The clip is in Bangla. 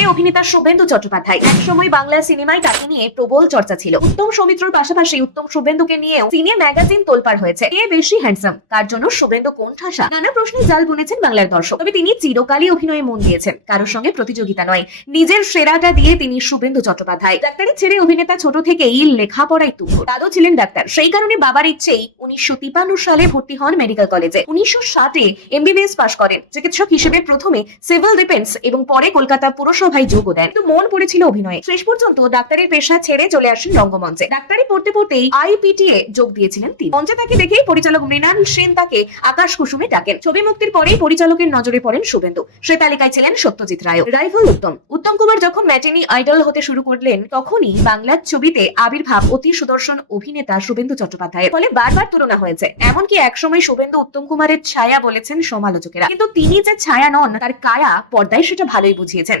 ছেলে অভিনেতা শুভেন্দু চট্টোপাধ্যায়। একসময় বাংলা সিনেমায় তাকে নিয়ে প্রবল চর্চা ছিল। উত্তম সৌমিত্রর পাশাপাশি উত্তম শুভেন্দুকে নিয়েও সিনে ম্যাগাজিন তোলপাড় হয়েছে। কে বেশি হ্যান্ডসাম, কার জন্য শুভেন্দু কোন ঠাসা, নানা প্রশ্নে জাল বুনেছেন বাংলার দর্শক। তবে তিনি চিরকালই অভিনয়ে মন দিয়েছেন, কারোর সঙ্গে প্রতিযোগিতা নয়, নিজের সেরাটা দিয়ে তিনি শুভেন্দু চট্টোপাধ্যায়। ডাক্তারি ছেড়ে অভিনেতা ছোট থেকেই লেখাপড়ায় তুখোড়। দাদু ছিলেন ডাক্তার, সেই কারণে বাবার ইচ্ছেই 1953 সালে ভর্তি হন মেডিকেল কলেজে। 1960-এ এমবিবিএস পাশ করেন। চিকিৎসক হিসেবে প্রথমে সিভিল ডিফেন্স এবং পরে কলকাতা পুরসভায় যোগ দেন। কিন্তু মন পড়েছিল অভিনয়ে। শেষ পর্যন্ত ডাক্তারের পেশা ছেড়ে চলে আসেন রঙ্গমঞ্চে। ডাক্তারি পড়তে পড়তেই আইপিটিএ যোগ দিয়েছিলেন তিনি। মঞ্চে তাকে দেখেই পরিচালক মৃণাল সেন তাকে আকাশ কুসুমে ডাকেন। ছবি মুক্তির পরেই পরিচালকের নজরে পড়েন শুভেন্দু। সে তালিকায় ছিলেন সত্যজিৎ রায়, রাইভাল উত্তম কুমার যখন ম্যাটিনি আইডল হতে শুরু করলেন, তখনই বাংলার ছবিতে আবির্ভাব অতি সুদর্শন অভিনেতা শুভেন্দু চট্টোপাধ্যায়ের। ফলে বারবার তুলনা হয়েছে। এমনকি একসময় শুভেন্দু উত্তম কুমারের ছায়া বলেছেন সমালোচকেরা। কিন্তু তিনি যে ছায়া নন, তার কায়া পর্দায় সেটা ভালোই বুঝিয়েছেন।